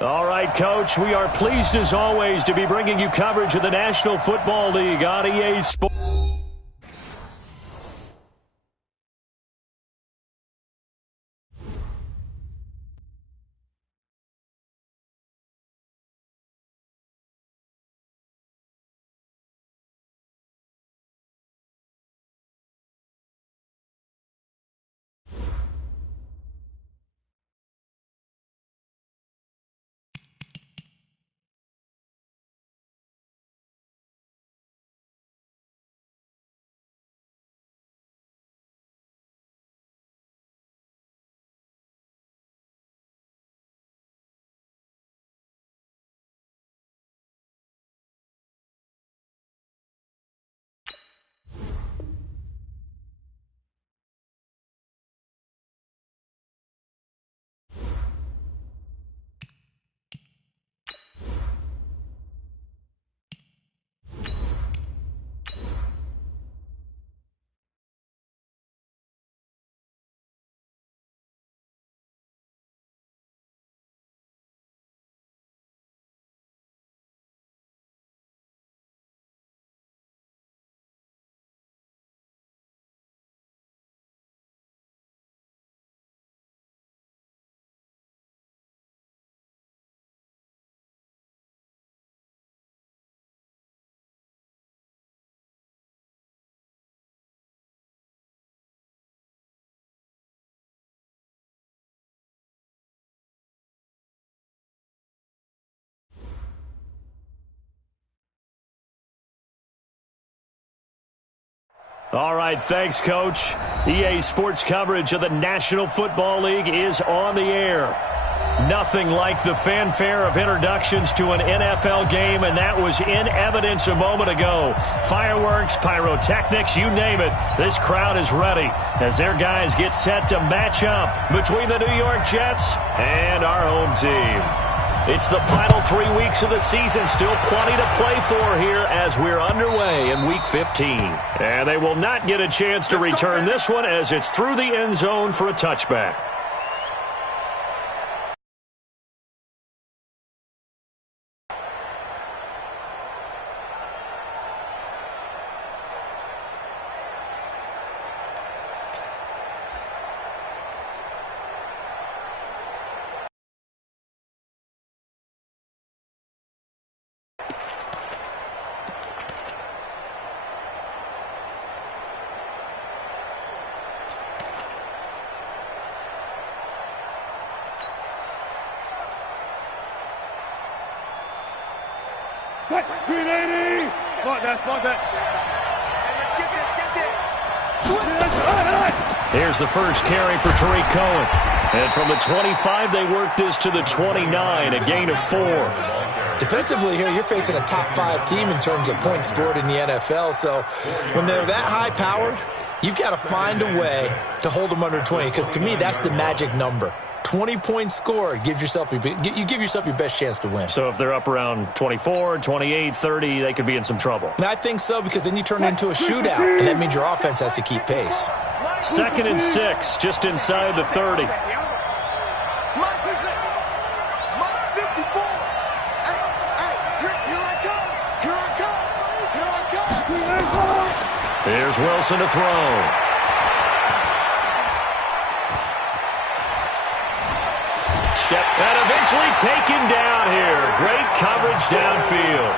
All right, Coach, we are pleased as always to be bringing you coverage of the National Football League on EA Sports. All right, thanks, Coach. EA Sports coverage of the National Football League is on the air. Nothing like the fanfare of introductions to an NFL game, and that was in evidence a moment ago. Fireworks, pyrotechnics, you name it. This crowd is ready as their guys get set to match up between the New York Jets and our home team. It's the final 3 weeks of the season. Still plenty to play for here as we're underway in Week 15. And they will not get a chance to return this one as it's through the end zone for a touchback. Cut! 380! Spot that, spot that. Here's the first carry for Tariq Cohen. And from the 25, they work this to the 29, a gain of 4. Defensively here, you're facing a top 5 team in terms of points scored in the NFL. So when they're that high-powered, you've got to find a way to hold them under 20, because to me, that's the magic number. 20 points scored, you give yourself your best chance to win. So if they're up around 24, 28, 30, they could be in some trouble. And I think so, because then you turn it into a shootout, and that means your offense has to keep pace. 2nd and 6, just inside the 30. Here's Wilson to throw. And eventually taken down here. Great coverage downfield.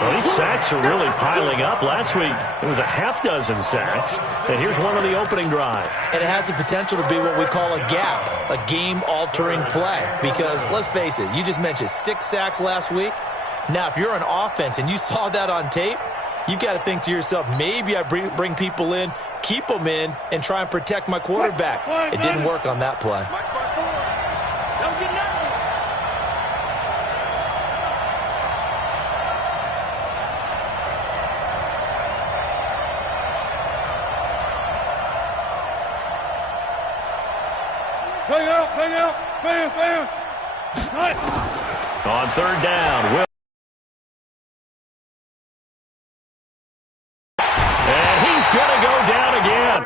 Well, these sacks are really piling up. Last week, it was a half-dozen sacks. And here's one on the opening drive. And it has the potential to be what we call a gap, a game-altering play. Because, let's face it, you just mentioned 6 sacks last week. Now, if you're an offense and you saw that on tape, you've got to think to yourself, maybe I bring people in, keep them in, and try and protect my quarterback. It didn't work on that play. Bam, bam. On 3rd down, and he's going to go down again.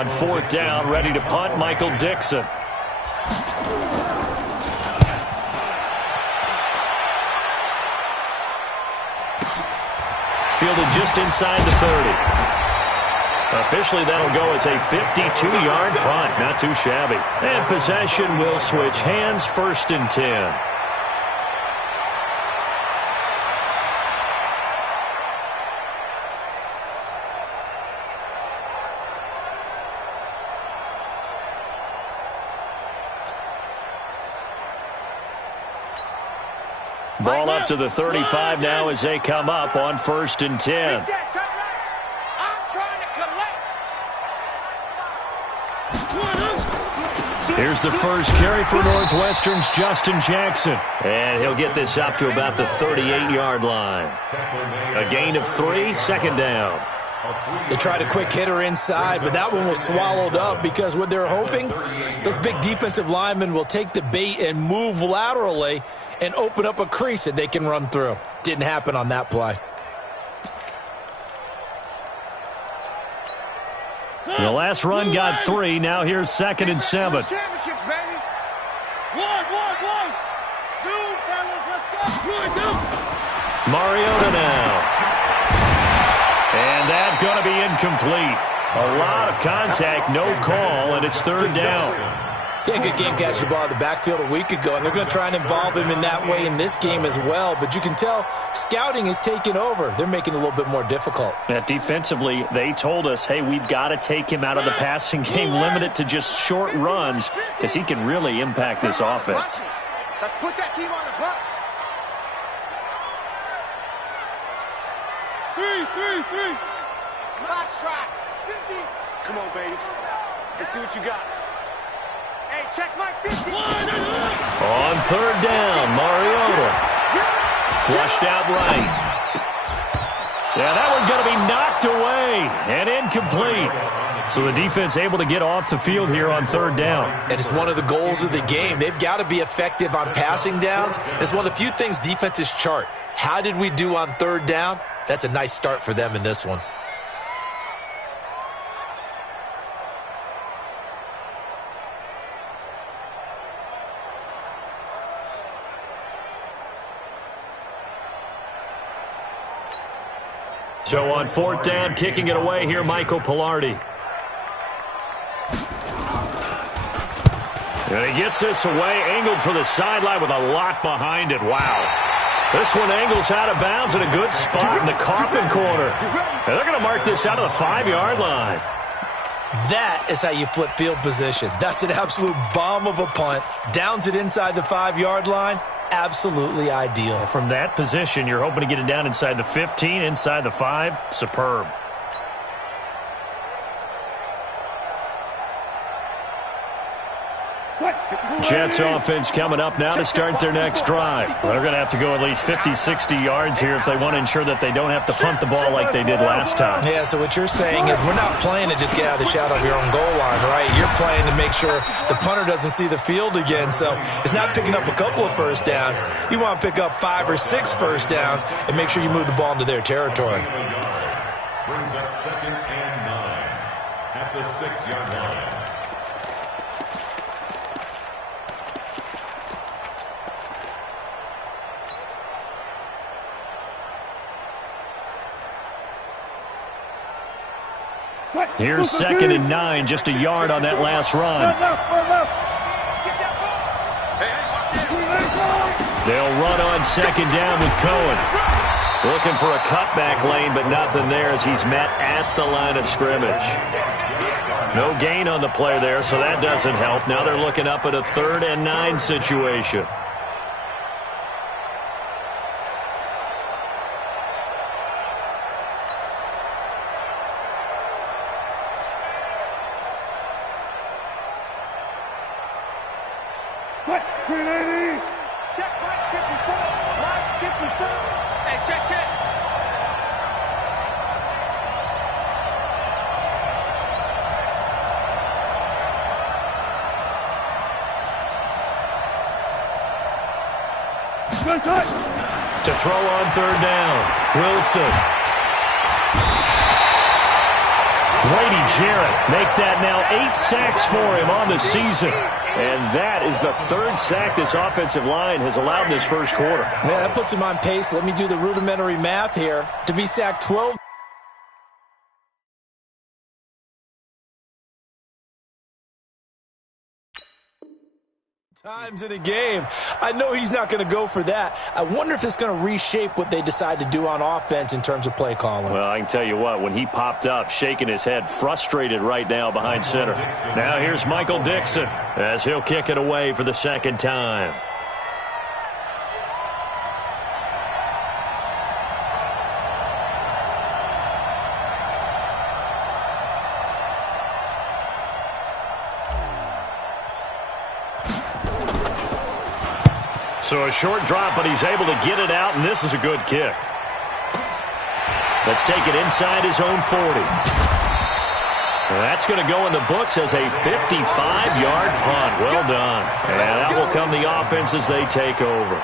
On fourth down, ready to punt, Michael Dixon. Fielded just inside the 30. Officially, that'll go as a 52-yard punt. Not too shabby. And possession will switch hands, 1st and 10. Ball up to the 35 now as they come up on 1st and 10. Here's the first carry for Northwestern's Justin Jackson. And he'll get this up to about the 38-yard line. A gain of 3, 2nd down. They tried a quick hitter inside, but that one was swallowed up because what they're hoping, those big defensive linemen will take the bait and move laterally and open up a crease that they can run through. Didn't happen on that play. The last run got 3. Now here's 2nd and 7. Championships, baby. One. Two, fellas, let's go. Mariota now. And that's going to be incomplete. A lot of contact, no call, and it's 3rd down. He had a good game catching the ball in the backfield a week ago, and they're going to try and involve him in that way in this game as well. But you can tell scouting is taking over. They're making it a little bit more difficult. Defensively, they told us, hey, we've got to take him out of the passing game, limit it to just short runs, because he can really impact this offense. Let's put that team on the bus. 3. Box try. Come on, baby. Let's see what you got. Hey, check my 50. On 3rd down, Mariota. Flushed out right. Yeah, that one's going to be knocked away and incomplete. So the defense able to get off the field here on 3rd down. And it's one of the goals of the game. They've got to be effective on passing downs. It's one of the few things defenses chart. How did we do on 3rd down? That's a nice start for them in this one. So on 4th down, kicking it away here, Michael Pilardi. And he gets this away, angled for the sideline with a lot behind it. Wow. This one angles out of bounds in a good spot in the coffin corner. And they're going to mark this out of the 5-yard line. That is how you flip field position. That's an absolute bomb of a punt. Downs it inside the 5-yard line. Absolutely ideal. From that position, you're hoping to get it down inside the 15, inside the 5. Superb. Jets offense coming up now to start their next drive. They're going to have to go at least 50, 60 yards here if they want to ensure that they don't have to punt the ball like they did last time. Yeah, so what you're saying is we're not playing to just get out of the shadow of your own goal line, right? You're playing to make sure the punter doesn't see the field again. So it's not picking up a couple of first downs. You want to pick up 5 or 6 first downs and make sure you move the ball into their territory. Brings up 2nd and 9 at the 6-yard line. Here's 2nd and 9, just a yard on that last run. They'll run on 2nd down with Cohen. Looking for a cutback lane, but nothing there as he's met at the line of scrimmage. No gain on the play there, so that doesn't help. Now they're looking up at a 3rd and 9 situation. To throw on 3rd down, Wilson. Grady Jarrett make that now 8 sacks for him on the season. And that is the 3rd sack this offensive line has allowed in this first quarter. Yeah, that puts him on pace. Let me do the rudimentary math here. To be sacked 12 times in a game. I know he's not going to go for that. I wonder if it's going to reshape what they decide to do on offense in terms of play calling. Well, I can tell you what, when he popped up, shaking his head, frustrated right now behind center. Now here's Michael Dixon as he'll kick it away for the 2nd time. So a short drop, but he's able to get it out, and this is a good kick. Let's take it inside his own 40. That's going to go in the books as a 55-yard punt. Well done. And that will come the offense as they take over.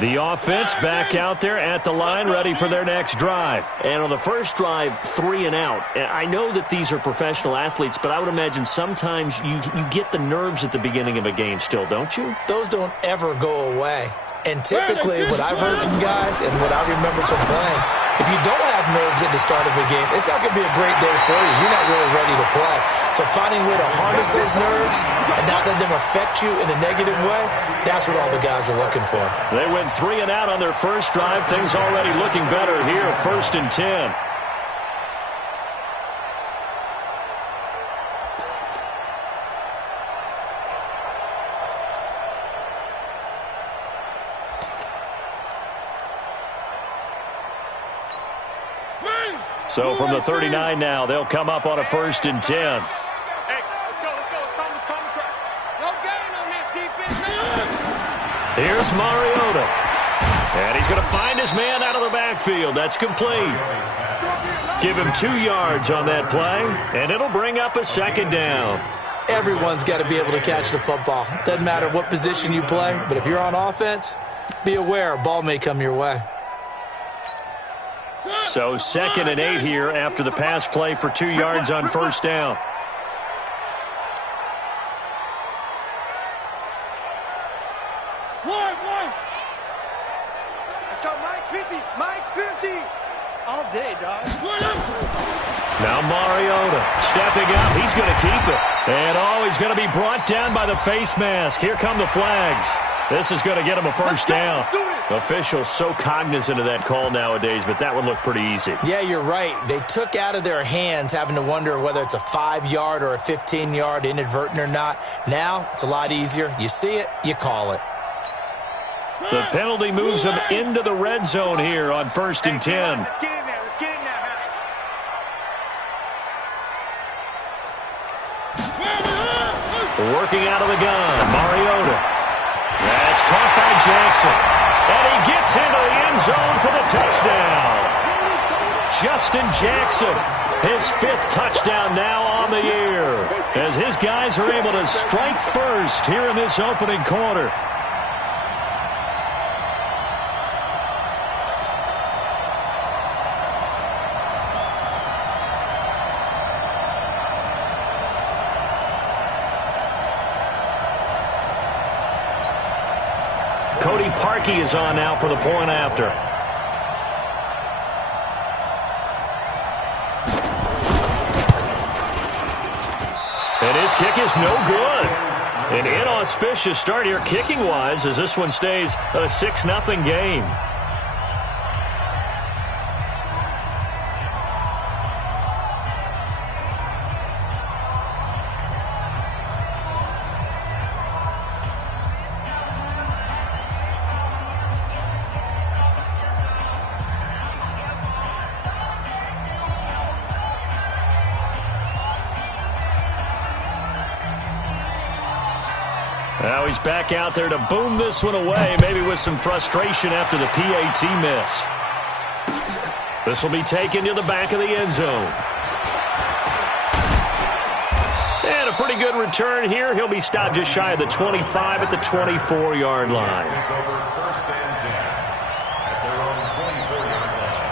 The offense back out there at the line, ready for their next drive. And on the first drive, 3 and out. I know that these are professional athletes, but I would imagine sometimes you get the nerves at the beginning of a game still, don't you? Those don't ever go away. And typically, what I've heard from guys and what I remember from playing, if you don't have nerves at the start of a game, it's not going to be a great day for you. You're not really ready to play. So finding a way to harness those nerves and not let them affect you in a negative way, that's what all the guys are looking for. They went 3 and out on their first drive. Things already looking better here, 1st and 10. So from the 39 now, they'll come up on a 1st and 10. Hey, let's go. It's time to crash. No gain on this defense. Here's Mariota. And he's going to find his man out of the backfield. That's complete. Give him 2 yards on that play, and it'll bring up a 2nd down. Everyone's got to be able to catch the football. Doesn't matter what position you play, but if you're on offense, be aware a ball may come your way. So 2nd and 8 here after the pass play for 2 yards on 1st down. Let's go, Mike 50. Mike 50. All day, dog. Now Mariota stepping up. He's going to keep it. And he's going to be brought down by the face mask. Here come the flags. This is going to get him a 1st down. Officials so cognizant of that call nowadays, but that would look pretty easy. Yeah, you're right. They took out of their hands having to wonder whether it's a 5-yard or a 15-yard inadvertent or not. Now it's a lot easier. You see it, you call it. The penalty moves them into the red zone here on 1st and 10. Let's get in there. Let's get in there, Working out of the gun, Mariota. That's caught by Jackson. And he gets into the end zone for the touchdown. Justin Jackson, his 5th touchdown now on the year, as his guys are able to strike first here in this opening quarter. Cody Parkey is on now for the point after. And his kick is no good. An inauspicious start here kicking-wise as this one stays a 6-0 game. Now he's back out there to boom this one away, maybe with some frustration after the PAT miss. This will be taken to the back of the end zone. And a pretty good return here. He'll be stopped just shy of the 25 at the 24-yard line. Take over first and 10 at their own 24-yard line.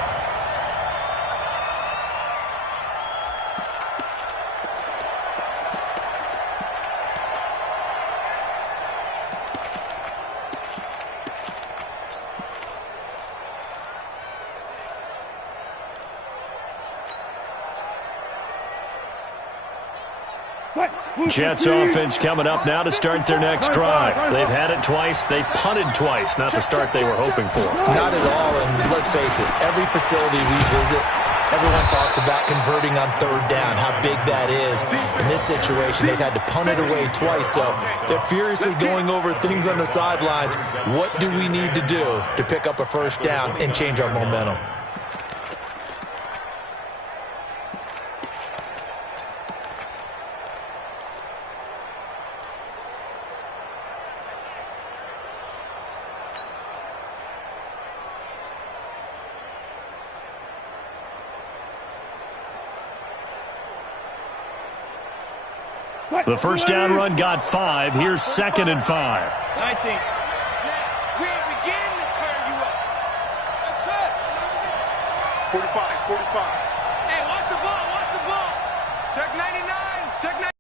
Jets offense coming up now to start their next drive. They've had it twice. They've punted twice. Not the start they were hoping for. Not at all, and let's face it, every facility we visit, everyone talks about converting on third down, how big that is. In this situation, they've had to punt it away twice, so they're furiously going over things on the sidelines. What do we need to do to pick up a first down and change our momentum? The first down run got 5. Here's 2nd and 5. 19. We ain't beginning to turn you up. That's it. 45, 45. Hey, watch the ball, watch the ball. Check 99, check 99.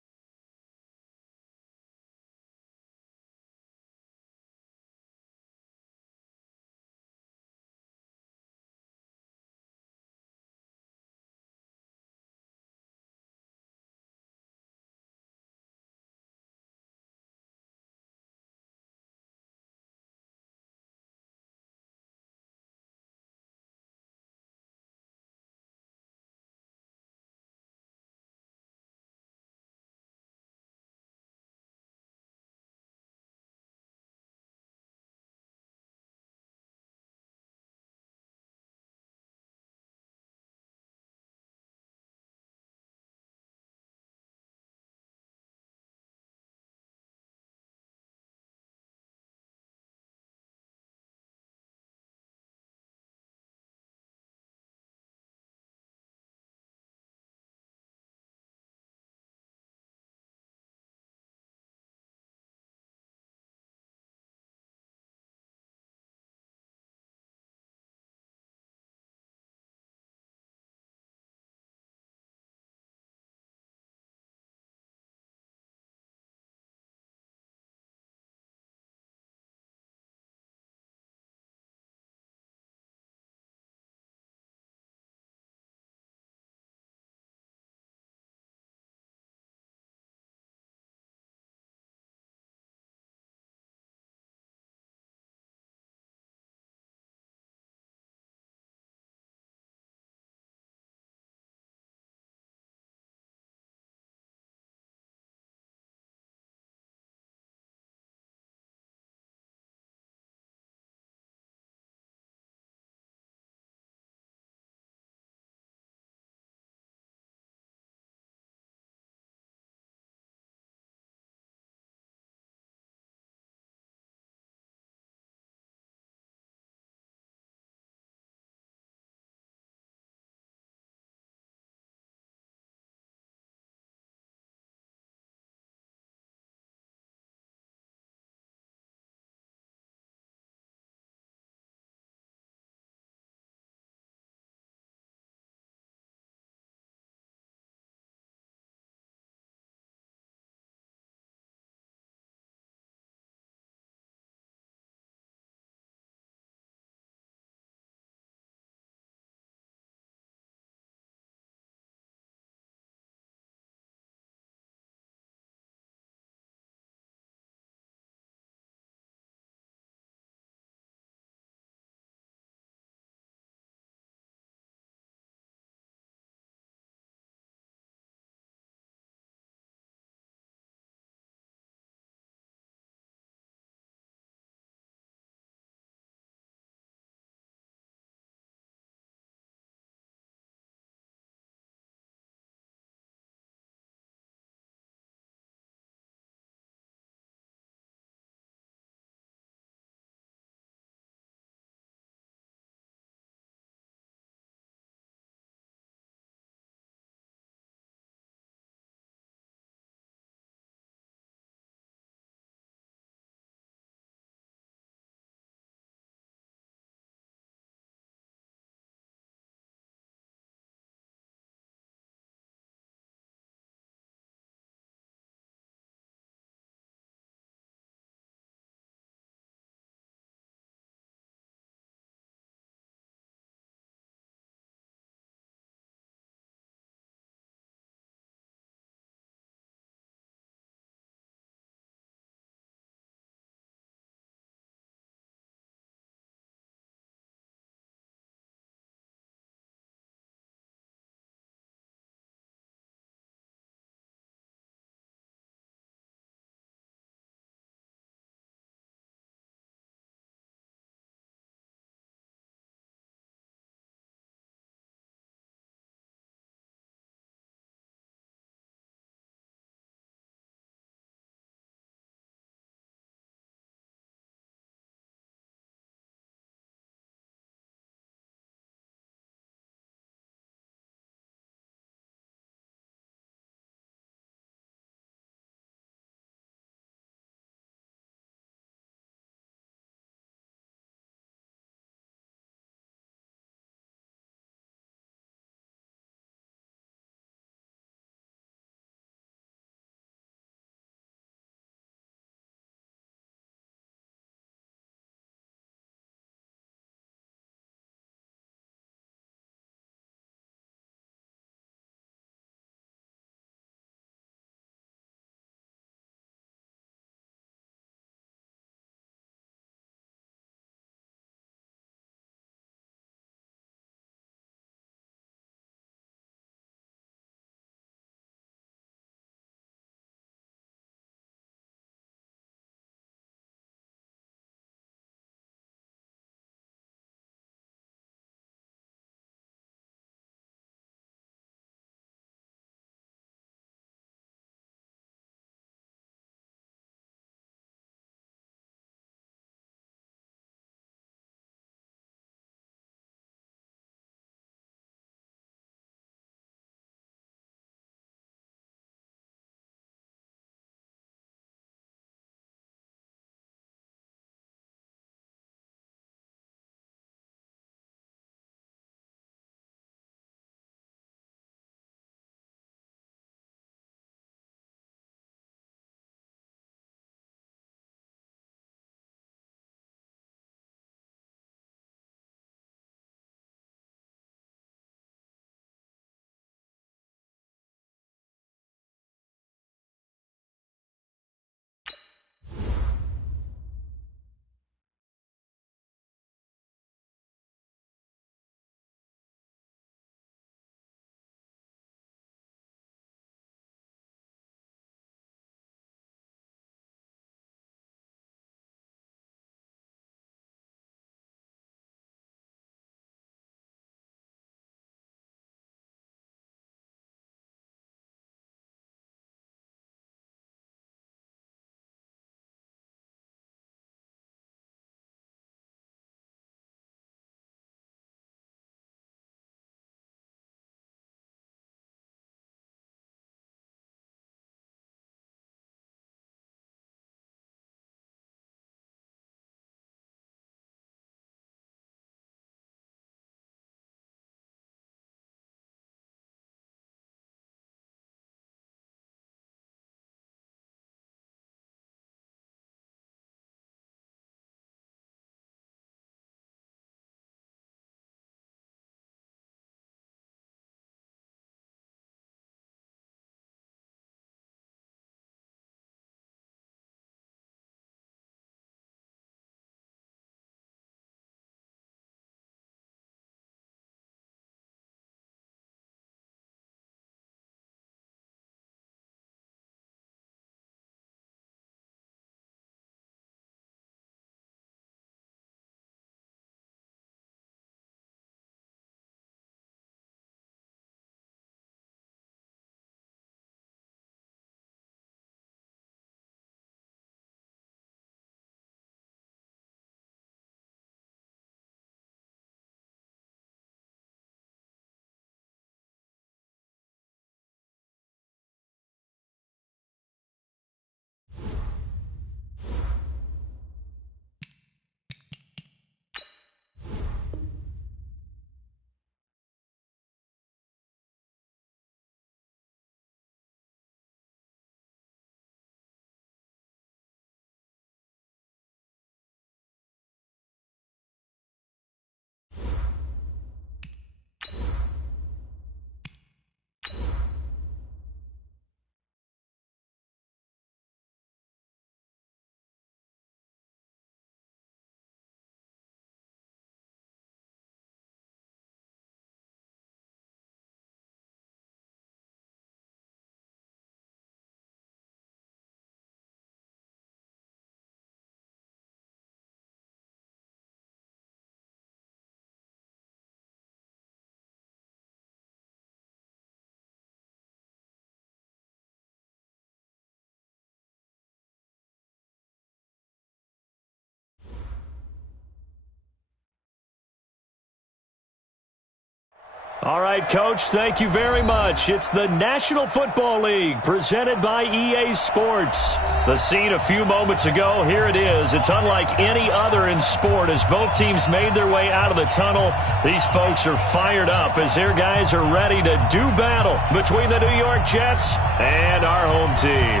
All right, Coach, thank you very much. It's the National Football League presented by EA Sports. The scene a few moments ago, here it is. It's unlike any other in sport as both teams made their way out of the tunnel. These folks are fired up as their guys are ready to do battle between the New York Jets and our home team.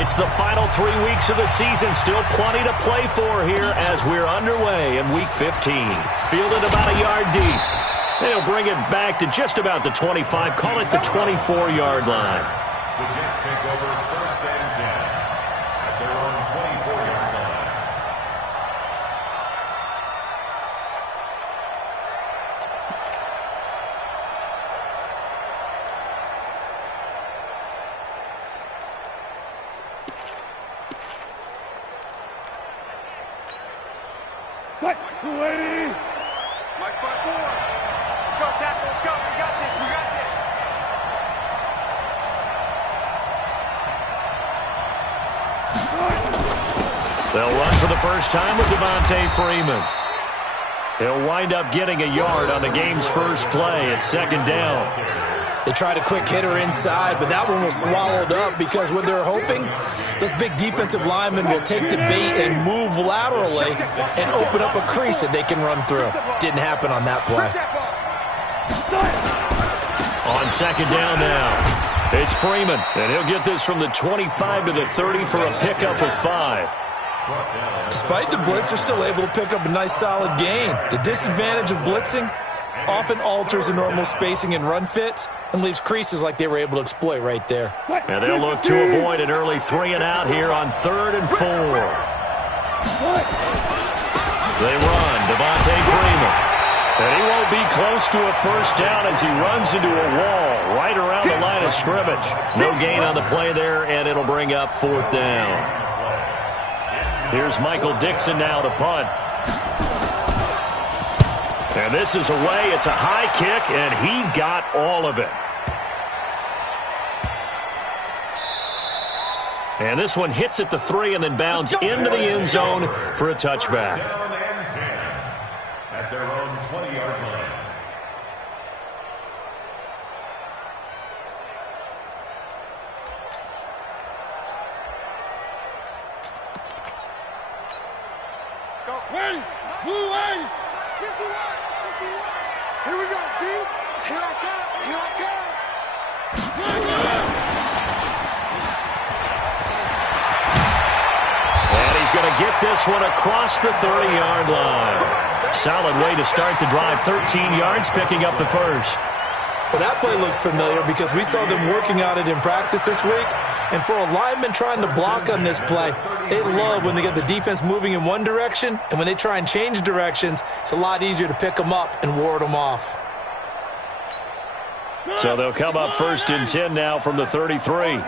It's the final 3 weeks of the season. Still plenty to play for here as we're underway in Week 15. Fielded about a yard deep. They'll bring it back to just about the 25. Call it the 24-yard line. The Jets take over 1st and 10 at their own 24-yard line. Mike 5-4. Let's go, tackle. Let's go. We got this. We got this. They'll run for the first time with Devontae Freeman. He'll wind up getting a yard on the game's first play at 2nd down. They tried a quick hitter inside, but that one was swallowed up because what they're hoping, this big defensive lineman will take the bait and move laterally and open up a crease that they can run through. Didn't happen on that play. On 2nd down now, it's Freeman, and he'll get this from the 25 to the 30 for a pickup of 5. Despite the blitz, they're still able to pick up a nice solid gain. The disadvantage of blitzing often alters the normal spacing and run fits and leaves creases like they were able to exploit right there. And they'll look to avoid an early 3 and out here on 3rd and 4. They run, Devontae Freeman. And he won't be close to a first down as he runs into a wall right around the line of scrimmage. No gain on the play there, and it'll bring up 4th down. Here's Michael Dixon now to punt. And this is away. It's a high kick, and he got all of it. And this one hits at the 3 and then bounds into the end zone for a touchback. Down and 10 at their own 20-yard line. Ready? Blue way. 51. Here we go, D. Here I come. Here I come. And he's going to get this one across the 30-yard line. Solid way to start the drive. 13 yards, picking up the first. Well, that play looks familiar because we saw them working on it in practice this week. And for a lineman trying to block on this play, they love when they get the defense moving in one direction. And when they try and change directions, it's a lot easier to pick them up and ward them off. So they'll come up 1st and 10 now from the 33.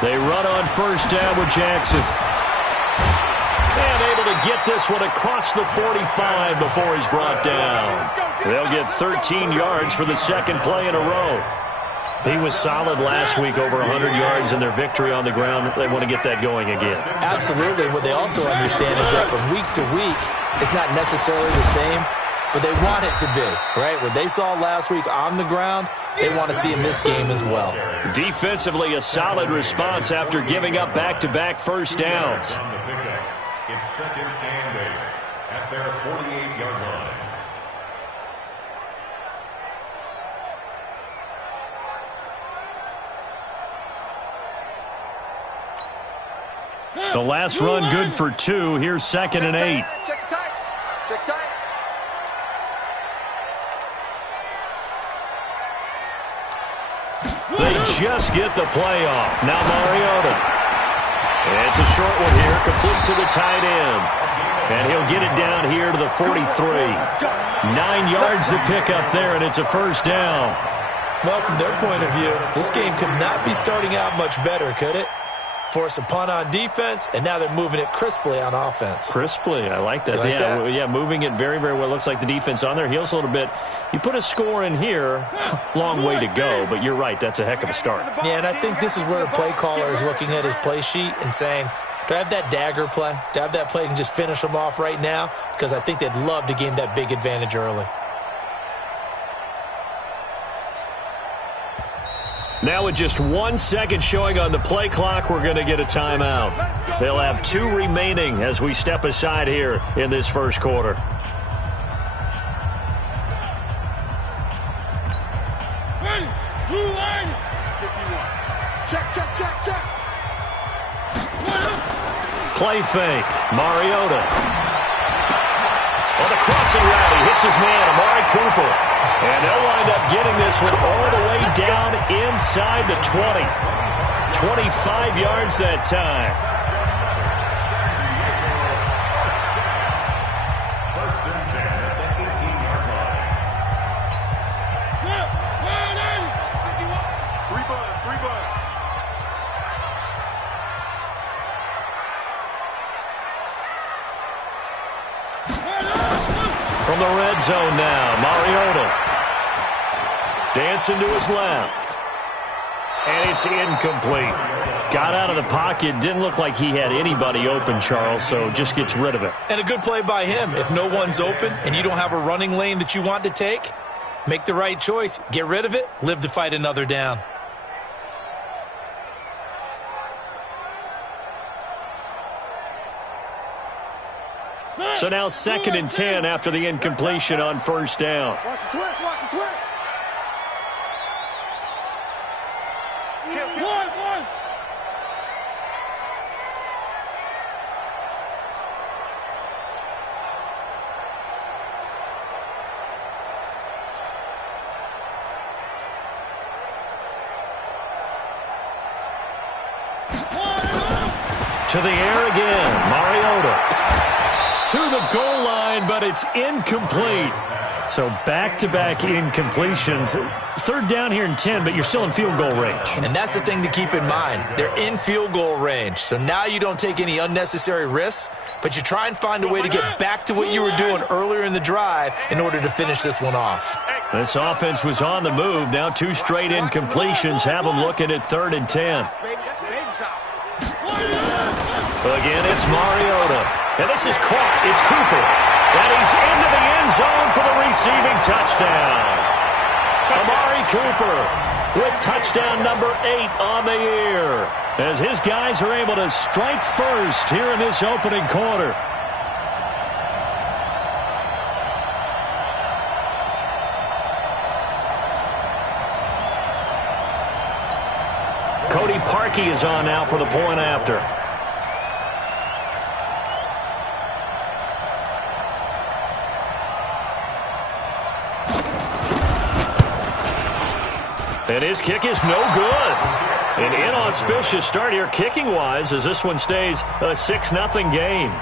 They run on 1st down with Jackson. And able to get this one across the 45 before he's brought down. They'll get 13 yards for the 2nd play in a row. He was solid last week, over 100 yards in their victory on the ground. They want to get that going again. Absolutely. What they also understand is that from week to week, it's not necessarily the same, but they want it to be, right? What they saw last week on the ground, they want to see in this game as well. Defensively, a solid response after giving up back-to-back first downs. It's 2nd and 8 at their 48-yard line. The last run good for 2. Here's 2nd and 8. Check tight. Check tight. They just get the play off. Now Mariota. It's a short one here, complete to the tight end. And he'll get it down here to the 43. 9 yards to pick up there, and it's a first down. Well, from their point of view, this game could not be starting out much better, could it? Force a punt on defense, and now they're moving it crisply on offense. Crisply, I like that. Like that? Yeah, moving it very, very well. Looks like the defense on their heels a little bit. You put a score in here, long way to go, but you're right, that's a heck of a start. Yeah, and I think this is where the play caller is looking at his play sheet and saying, Do I have that dagger play? Do I have that play and just finish them off right now? Because I think they'd love to gain that big advantage early. Now with just 1 second showing on the play clock, we're going to get a timeout. They'll have 2 remaining as we step aside here in this first quarter. Check. Play fake. Mariota. On the crossing route, he hits his man, Amari Cooper. And they'll wind up getting this one all the way down inside the 20. 25 yards that time. First and 10 at the 18-yard line. 3 bud. From the red zone now, Mariota. Dancing to his left. And it's incomplete. Got out of the pocket. Didn't look like he had anybody open, Charles, so just gets rid of it. And a good play by him. If no one's open and you don't have a running lane that you want to take, make the right choice. Get rid of it. Live to fight another down. So now 2nd and 10 after the incompletion on first down. Watch the twist. One. To the air again, Mariota. To the goal line, but it's incomplete. So back-to-back incompletions. 3rd down here and 10, but you're still in field goal range. And that's the thing to keep in mind. They're in field goal range. So now you don't take any unnecessary risks, but you try and find a way to get back to what you were doing earlier in the drive in order to finish this one off. This offense was on the move. Now 2 straight incompletions have them looking at 3rd and 10. Again, it's Mariota. And this is caught. It's Cooper. And he's into the end zone for the receiving touchdown. Amari Cooper with touchdown number 8 on the year, as his guys are able to strike first here in this opening quarter. Cody Parkey is on now for the point after. And his kick is no good. An inauspicious start here kicking-wise as this one stays a 6-0 game.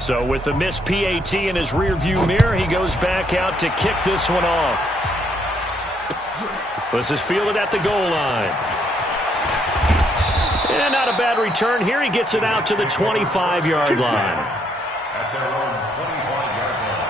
So with the missed PAT in his rearview mirror, he goes back out to kick this one off. This is fielded at the goal line. And not a bad return here. He gets it out to the 25-yard line. At their own 25-yard line.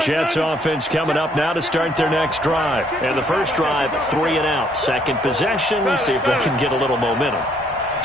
Jets offense coming up now to start their next drive. And the first drive, 3 and out. Second possession, see if they can get a little momentum.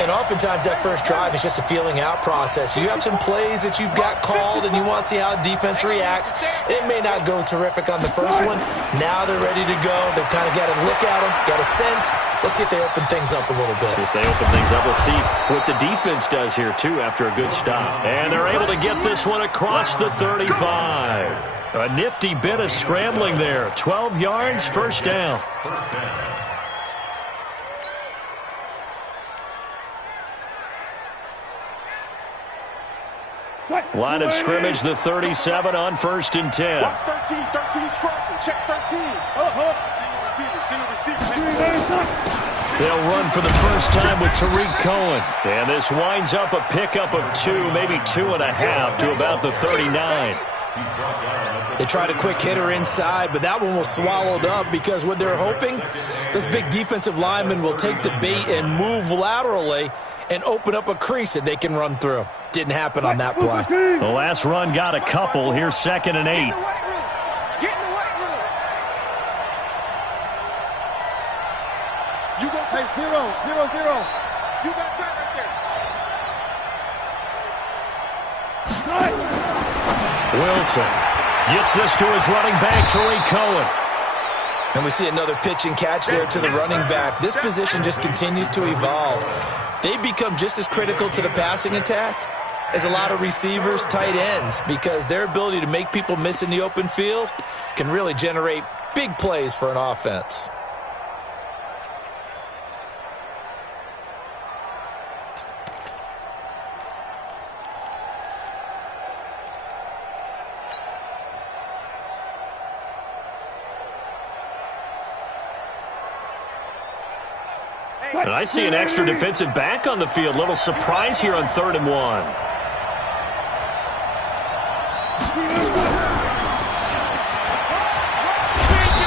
And oftentimes that first drive is just a feeling out process. You have some plays that you've got called and you want to see how defense reacts. It may not go terrific on the first one. Now they're ready to go. They've kind of got a look at them, got a sense. Let's see if they open things up a little bit. See if they open things up. Let's see what the defense does here, too, after a good stop. And they're able to get this one across the 35. A nifty bit of scrambling there. 12 yards, first down. First down. Line of scrimmage, the 37 on 1st and 10. Watch 13. 13's crossing. Check 13. They'll run for the first time with Tariq Cohen. And this winds up a pickup of 2, maybe 2.5 to about the 39. They tried a quick hitter inside, but that one was swallowed up because what they're hoping, this big defensive lineman will take the bait and move laterally and open up a crease that they can run through. Didn't happen on that play. The last run got a couple. Here's 2nd and 8. Get in the weight room. You go take 0, 0, 0. You got time right there. Wilson gets this to his running back, Tariq Cohen. And we see another pitch and catch there to the running back. This position just continues to evolve. They become just as critical to the passing attack as a lot of receivers, tight ends, because their ability to make people miss in the open field can really generate big plays for an offense. And I see an extra defensive back on the field. Little surprise here on 3rd and 1.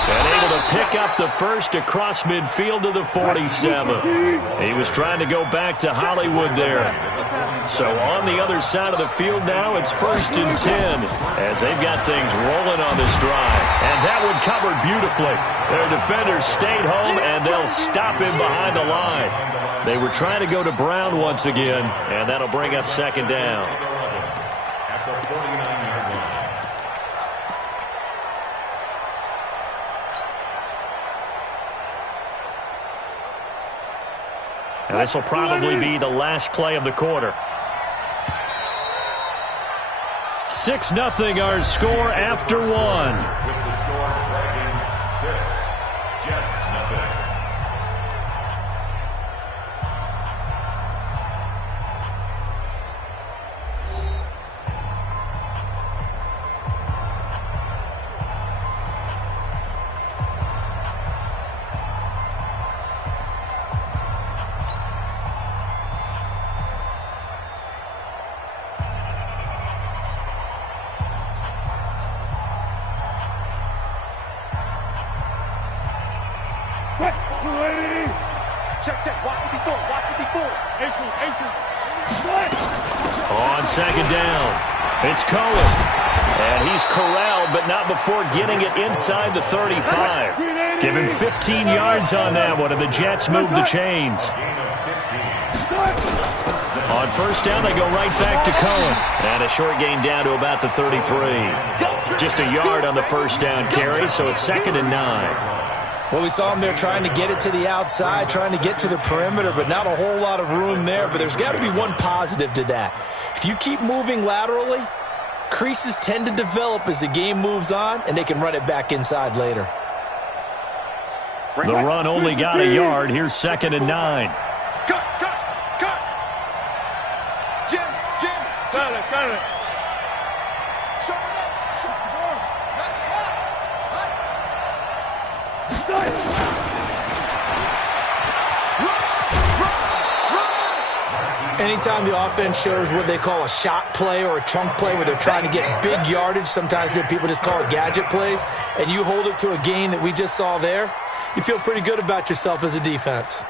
And able to pick up the first across midfield to the 47. He was trying to go back to Hollywood there. So on the other side of the field now, it's 1st and 10 as they've got things rolling on this drive. And that one covered beautifully. Their defenders stayed home, and they'll stop him behind the line. They were trying to go to Brown once again, and that'll bring up 2nd down. At the 49-yard line. And this will probably be the last play of the quarter. 6-0 our score after 1. With the score, Dragons 6, Jets 0. Check. Watch 54. Watch 54. On 2nd down, it's Cohen. And he's corralled, but not before getting it inside the 35. Give him 15 yards on that one, and the Jets move the chains. On 1st down, they go right back to Cohen. And a short gain down to about the 33. Just a yard on the 1st down carry, so it's 2nd and 9. Well, we saw him there trying to get it to the outside, trying to get to the perimeter, but not a whole lot of room there. But there's got to be one positive to that. If you keep moving laterally, creases tend to develop as the game moves on, and they can run it back inside later. The run only got a yard. Here's 2nd and 9. Cut. Jim. Got it. Show it up. Anytime the offense shows what they call a shot play or a chunk play where they're trying to get big yardage, sometimes people just call it gadget plays, and you hold it to a gain that we just saw there, you feel pretty good about yourself as a defense.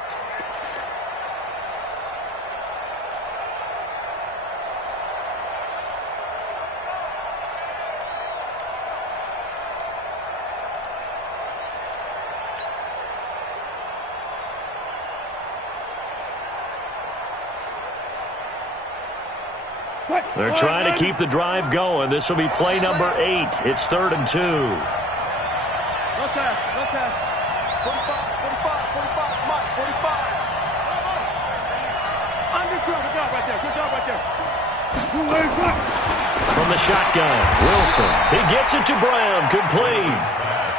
They're trying to keep the drive going. This will be play number 8. It's 3rd and 2. No pass. 45. Mike, 45. Good job right there. From the shotgun, Wilson. He gets it to Brown. Complete.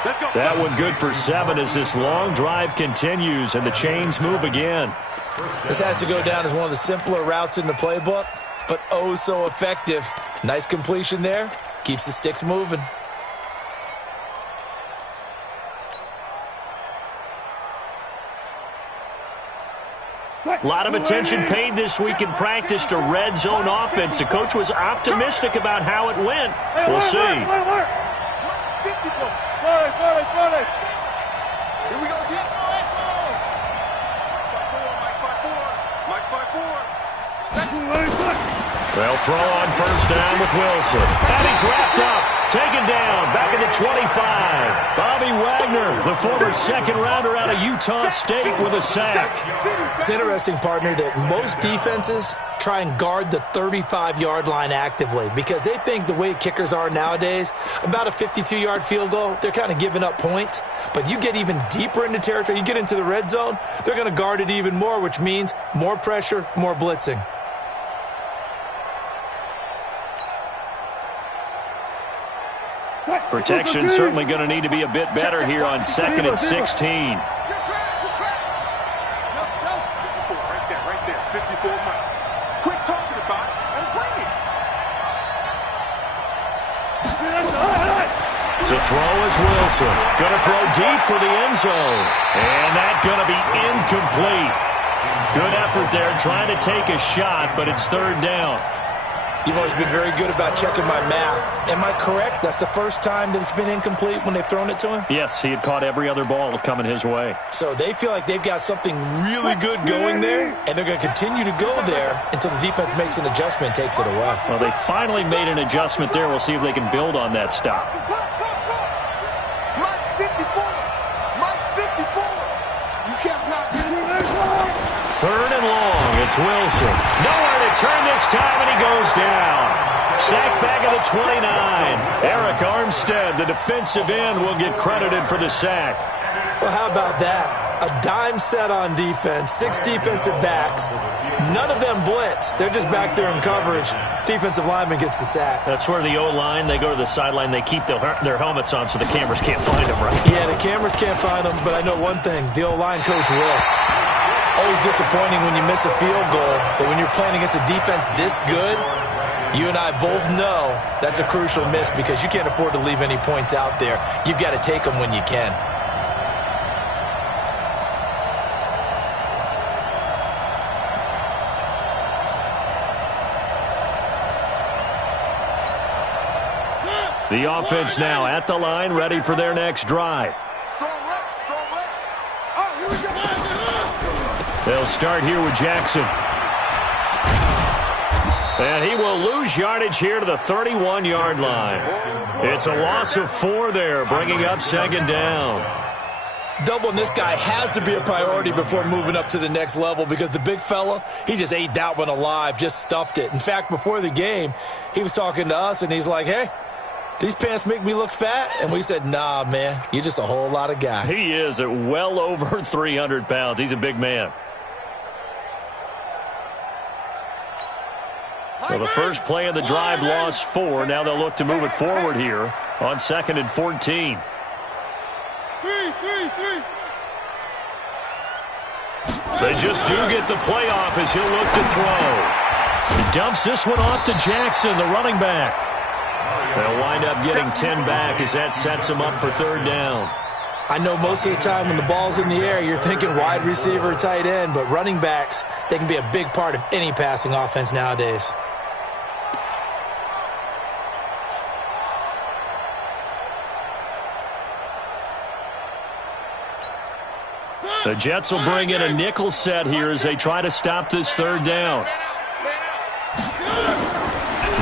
Let's go. That one good for 7 as this long drive continues and the chains move again. This has to go down as one of the simpler routes in the playbook, but oh so effective Nice completion there. Keeps the sticks moving. A lot of attention paid this week in practice to red zone offense. The coach was optimistic about how it went. We'll see. Here we go again. Mike's by four. They'll throw on first down with Wilson. And he's wrapped up. Taken down. Back at the 25. Bobby Wagner, the former second-rounder out of Utah State with a sack. It's interesting, partner, that most defenses try and guard the 35-yard line actively because they think the way kickers are nowadays, about a 52-yard field goal, they're kind of giving up points. But you get even deeper into territory, you get into the red zone, they're going to guard it even more, which means more pressure, more blitzing. Protection certainly going to need to be a bit better here on 2nd and 16. Right there. 54 Mike. Quit talking about it and bring it. To throw is Wilson. Going to throw deep for the end zone. And that's going to be incomplete. Good effort there trying to take a shot, but it's third down. You've always been very good about checking my math. Am I correct? That's the first time that it's been incomplete when they've thrown it to him? Yes, he had caught every other ball coming his way. So they feel like they've got something really good going there, and they're going to continue to go there until the defense makes an adjustment and takes it away. Well, they finally made an adjustment there. We'll see if they can build on that stop. Mike's 54. Mike's 54. You can't block me. Third and long. It's Wilson. Nowhere to turn this time, and he goes down. Sacked back at the 29. Eric Armstead, the defensive end, will get credited for the sack. Well, how about that? A dime set on defense, 6 defensive backs. None of them blitz. They're just back there in coverage. Defensive lineman gets the sack. That's where the O-line, they go to the sideline, they keep their helmets on so the cameras can't find them, right? Yeah, the cameras can't find them, but I know one thing. The O-line coach will. Always disappointing when you miss a field goal, but when you're playing against a defense this good, you and I both know that's a crucial miss because you can't afford to leave any points out there. You've got to take them when you can. The offense now at the line, ready for their next drive. Strong left. Oh, here we go. They'll start here with Jackson. And he will lose yardage here to the 31-yard line. It's a loss of 4 there, bringing up second down. Doubling this guy has to be a priority before moving up to the next level because the big fella, he just ate that one alive, just stuffed it. In fact, before the game, he was talking to us, and he's like, hey, these pants make me look fat? And we said, nah, man, you're just a whole lot of guy. He is at well over 300 pounds. He's a big man. Well, the first play of the drive lost 4. Now they'll look to move it forward here on 2nd and 14. They just do get the playoff as he'll look to throw. He dumps this one off to Jackson, the running back. They'll wind up getting 10 back as that sets him up for third down. I know most of the time when the ball's in the air, you're thinking wide receiver, tight end, but running backs, they can be a big part of any passing offense nowadays. The Jets will bring in a nickel set here as they try to stop this third down.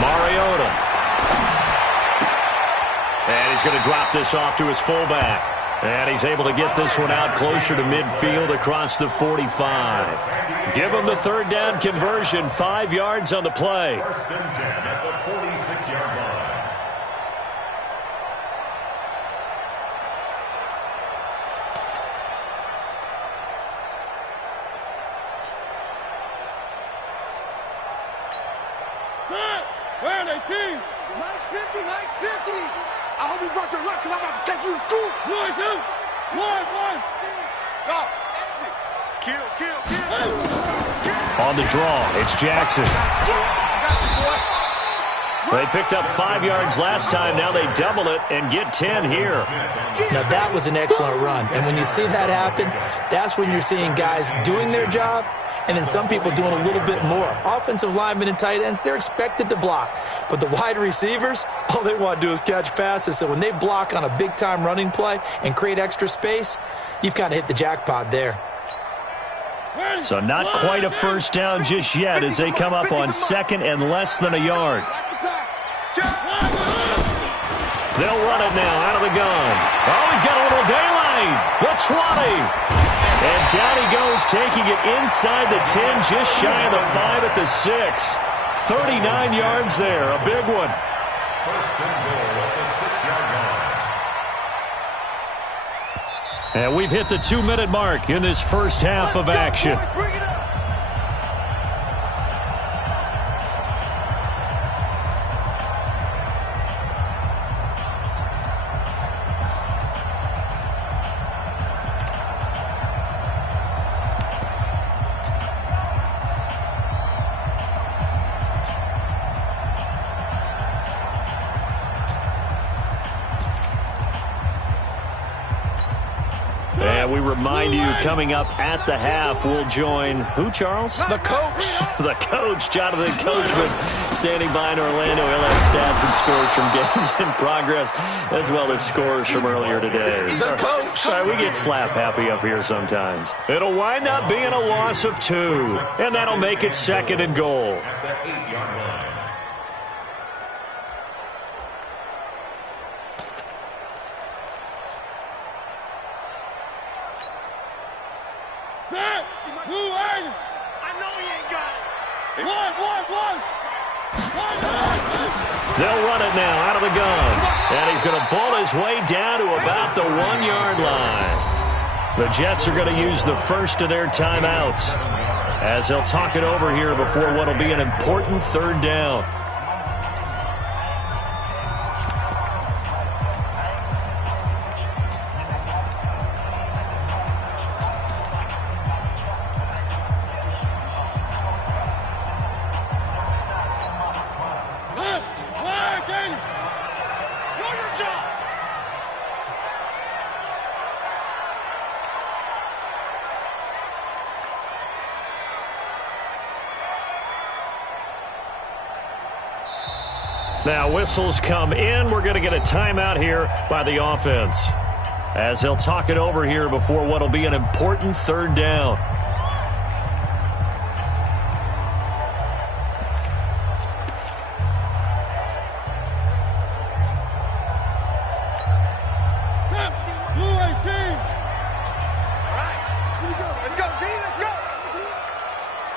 Mariota. And he's going to drop this off to his fullback. And he's able to get this one out closer to midfield across the 45. Give him the third down conversion, 5 yards on the play. First and 10 at the 46-yard line. Mike's 50. I hope you brought your lunch because I'm about to take you to school. One. Go. Kill. On the draw, it's Jackson. They picked up 5 yards last time. Now they double it and get 10 here. Now, that was an excellent run. And when you see that happen, that's when you're seeing guys doing their job and then some people doing a little bit more. Offensive linemen and tight ends, they're expected to block. But the wide receivers, all they want to do is catch passes. So when they block on a big-time running play and create extra space, you've kind of hit the jackpot there. So not quite a first down just yet as they come up on second and less than a yard. They'll run it now out of the gun. Oh, he's got a little daylight. The 20. And down he goes, taking it inside the 10, just shy of the 5 at the 6. 39 yards there, a big one. First and goal at the 6-yard line. And we've hit the 2-minute mark in this first half of action. And we remind you, coming up at the half, we'll join who, Charles? The coach. The coach, Jonathan Coachman, standing by in Orlando. He'll have stats and scores from games in progress, as well as scores from earlier today. The coach. All right, we get slap happy up here sometimes. It'll wind up being a loss of 2, and that'll make it second and goal. At the 8-yard line. They'll run it now out of the gun. And he's going to ball his way down to about the 1-yard line. The Jets are going to use the first of their timeouts as they'll talk it over here before what will be an important third down. Now whistles come in. We're going to get a timeout here by the offense as they'll talk it over here before what will be an important third down. Let's go, D, let's go.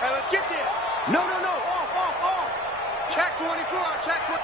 Hey, let's get there. No. Off. Check 24, check 24.